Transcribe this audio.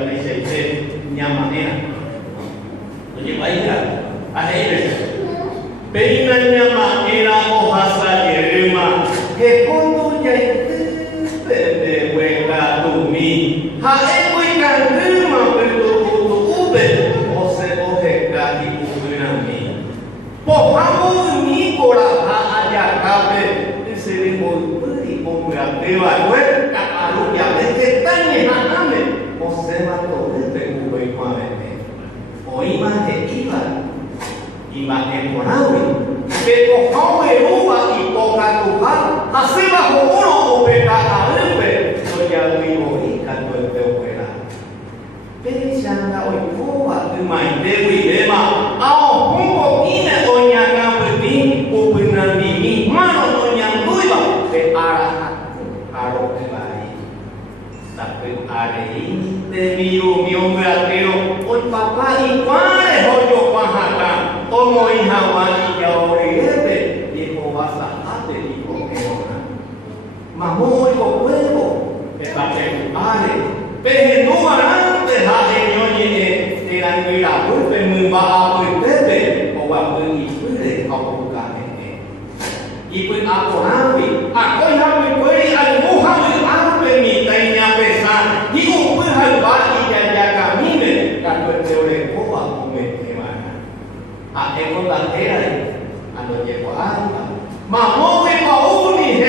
me dice, ñamanera. Oye, vaya, a él. Peina ñamanera o hasa yerema. Que cuando ya de hueca tu mi. Ha hueca rima, pero tu ube. O se ojeca y ubina mi. Pojamos mi coraja allá cabe. Se le volví con la teba hueca a lo que a veces tan lejana. O se va todo este cubo y cuavete. O imagen imagen por agua. Que cojamos el uva y poca tuja. Así bajo uno o peca a lepe. No ya vivo y canto el teoquera. Pero ya anda hoy fuga de maite y dema. A un poco ina doña Capetín. Upinan di mi mano doña Nueva. De aro que va ahí. Tapi arein de mi hombre atero. Hoy papá y padre hoyo pajata. Como hija y ya orete. Dijo basajate dijo eona. Mamó hijo huevo. Está pecare. Pero no antes a ñoñe de la mira pulpe muy va a pulpe. O va a pulpe a buscar. Y pues a Conavi, a Conavi puede al Muhammad Ampe mi taña pesar, y un pues al Bali ya camine, tanto el teore coba como el semana. A Eco Tantera, a lo llevo a Alba, mamó de Pauni,